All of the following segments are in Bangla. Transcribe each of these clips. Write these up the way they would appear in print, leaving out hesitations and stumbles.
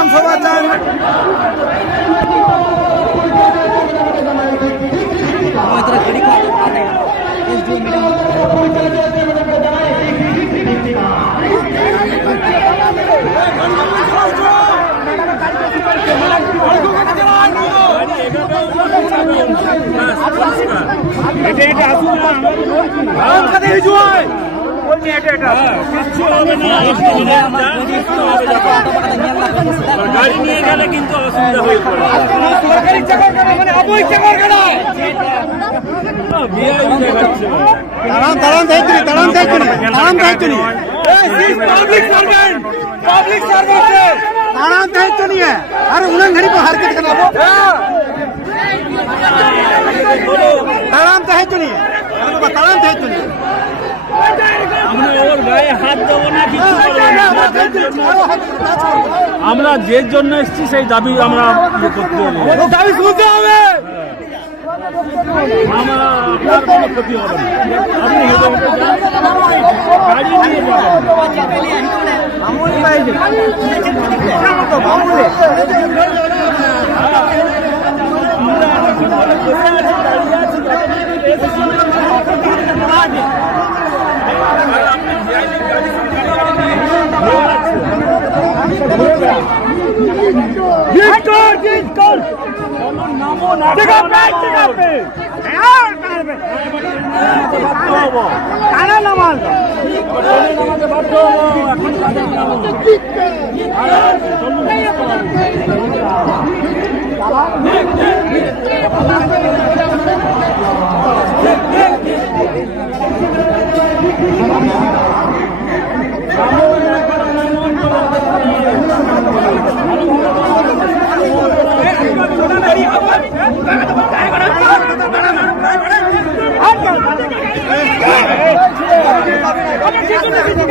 গ্রাম সভা চান। গাড়ি নিয়ে গেলে কিন্তু অসুবিধা হয়ে পড়ে। अरे उन्हें घड़ी को हरकत करना ताड़ाम चाहे चुनिए ताड़ाम चाहे चुनिए ওর গায়ে হাত দেবো না, কিছু আমরা যে জন্য এসেছি সেই দাবি আমরা করতে হবে, দাবি শুনতে হবে। আমরা আপনার কোনো ক্ষতি হবে না, আপনি গাড়ি নিয়ে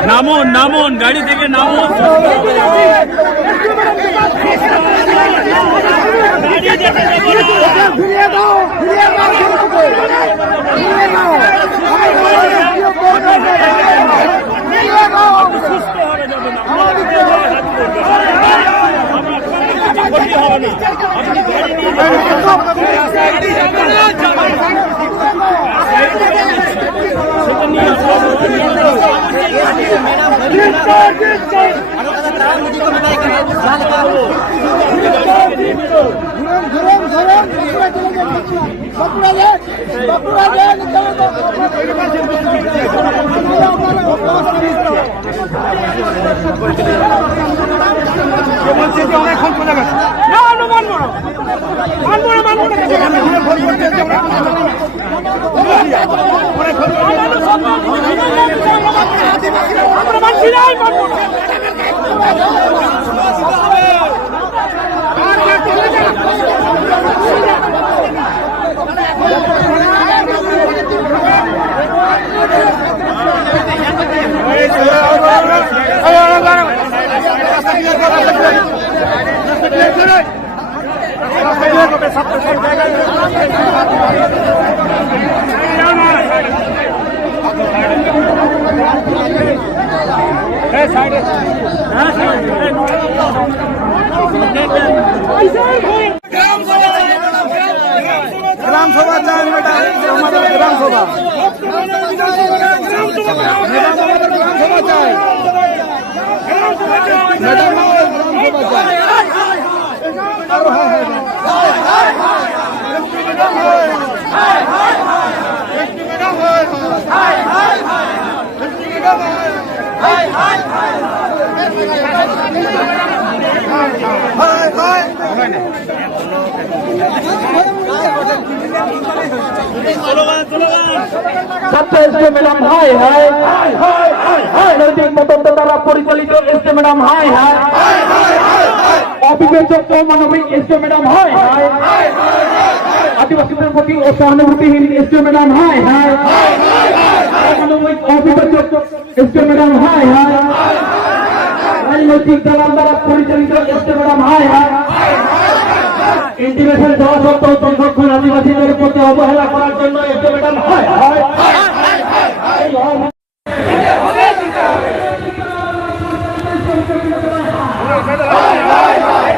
নামুন নামুন, গাড়ি থেকে নামুন। ग्राम सभा चान बेटा ग्राम सभा ग्राम सभा चाय ম্যাডাম হাই হাই রাজনৈতিক মতত্ব দ্বারা পরিচালিত এসটি ম্যাডাম হাই হাই অবিবেচক অমানবিক এসটি ম্যাডাম হাই হাই আদিবাসীদের প্রতি অসহানুভূতিহীন এসটি ম্যাডাম হাই হাই অমানবিক অবিবেচক এসটি ম্যাডাম হাই হাই রাজনৈতিক দল দ্বারা পরিচালিত ST madam high high integration দেওয়া সত্ত্বেও সংরক্ষণ আদিবাসীদের প্রতি অবহেলা করার জন্য এসটি ম্যাডাম হাই হাই हाय हाय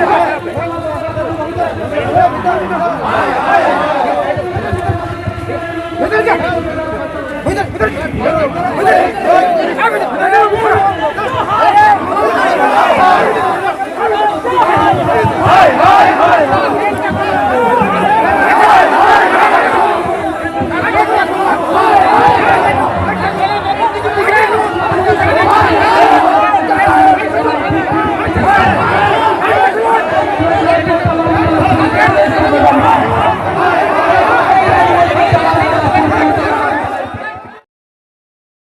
হায় হায় হায়